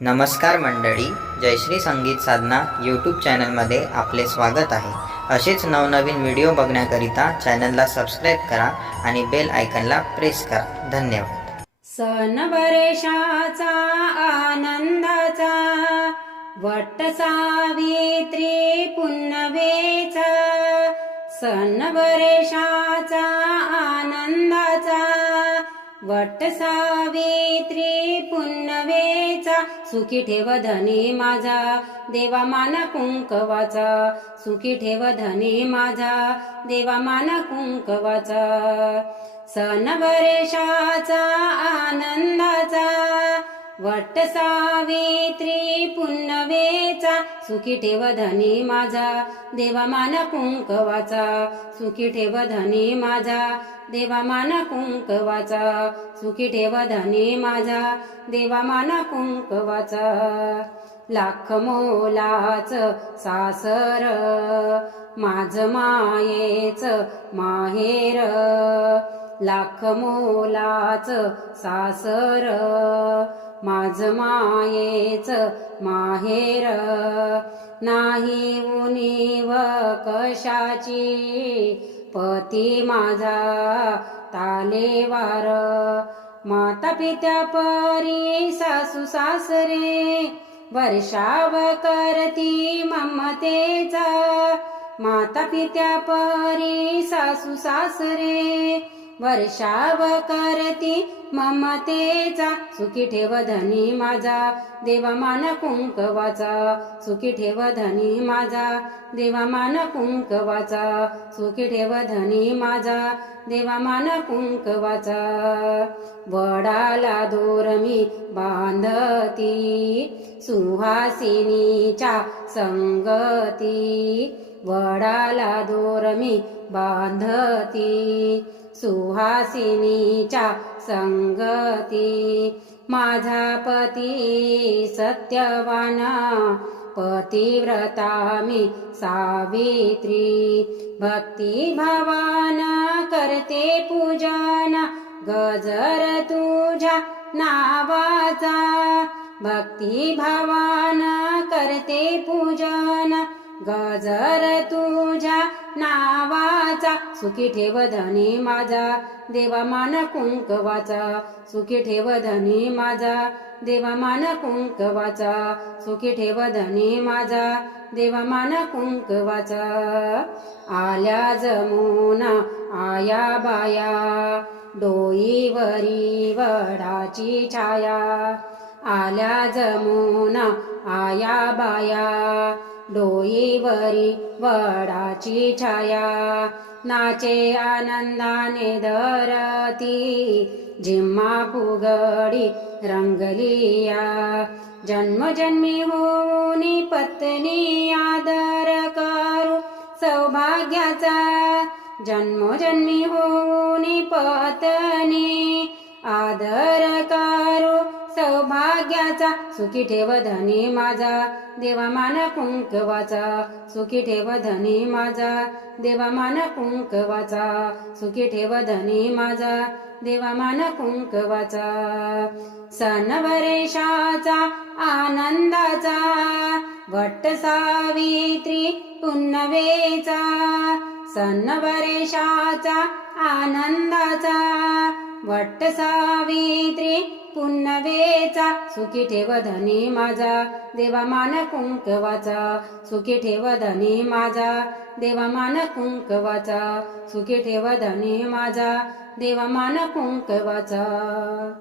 नमस्कार मंडळी, जयश्री संगीत साधना यूट्यूब चॅनलमध्ये आपले स्वागत आहे। असेच नवनवीन व्हिडिओ बघण्याकरिता चॅनलला सबस्क्राईब करा आणि बेल आयकॉनला प्रेस करा। धन्यवाद। सन बरेशाचा आनंदाचा वट सावित्री पुन्नवेचा, सन बरेशाचा आनंदाचा वट सावित्री पुन्नवेचा, सुखी ठेव धनी माझा देवा मान कुंकवाचा, सुखी ठेव धनी माझा देवा मान कुंकवाचा। सन बरेशाचा आनंदाचा वट सावित्री पुन्नवेचा, सुखी ठेव धनी माझा देवा मान कुंकवाचा, सुखी ठेव धनी माझा देवा मान कुंकवाचा, सुखी ठेव धनी माझा देवा मान कुंकवाचा। लाख मोलाच सासर माझ मायेच माहेर, लाख मोलाच सासर माझ मायेच माहेर, नाही उणीव कशाची पती माझा तालेवार, माता पित्या परी सासू सासरे वर्षाव करती ममतेचा, माता पित्या परी सासू सासरे वर्षाव करती ममतेचा, सुखी ठेव धनी माझा देवा मान कुंकवाचा, सुखी ठेव धनी माझा देवा मान कुंकवाचा, सुखी ठेव धनी माझा देवा मान कुंकवाचा। वडाला दोर मी बांधती सुहासिनीच्या संगती, वडाला दोर मी बांधती सुहासिनीच्या संगती, माझा पती सत्यवान पतिव्रता मी सावित्री, भक्ती भावान करते पूजन गजर तुझ्या नावाचा, भक्ती भावान करते पूजन गजर तुझ्या नावाचा, सुखी ठेव धनी माझा देवा मान कुंकवाचा, सुखी ठेव धनी माझा देवा मान कुंकवाचा, सुखी ठेव धनी माझा देवा मान कुंकवाचा। आल्या जमुन आया बाया डोईवरी वडाची छाया, आल्या जमुन आया बाया डोईवरी वडाची छाया, नाचे आनंदाने धरती जिम्मा फुगडी रंगलिया, जन्मजन्मी होऊनी पत्नी आदर करू सौभाग्याचा, जन्मजन्मी होऊनी पत्नी आदर करू सौभाग्याचा, सुखी ठेव धनी माझा देवा मान कुंकवाचा, सुखी ठेव धनी माझा देवा मान कुंकवाचा, सुखी ठेव धनी माझा देवा मान कुंकवाचा। सन बरेशाचा आनंदाचा वट सावित्री पुन्नवेचा, सन बरेशाचा आनंदाचा वट सावित्री पुन्नवेचा, सुखी ठेव धनी माझा देवा मान कुंकवाचा, सुखी ठेव धनी माझा देवा मान कुंकवाचा, सुखी ठेव धनी माझा देवा मान कुंकवाचा।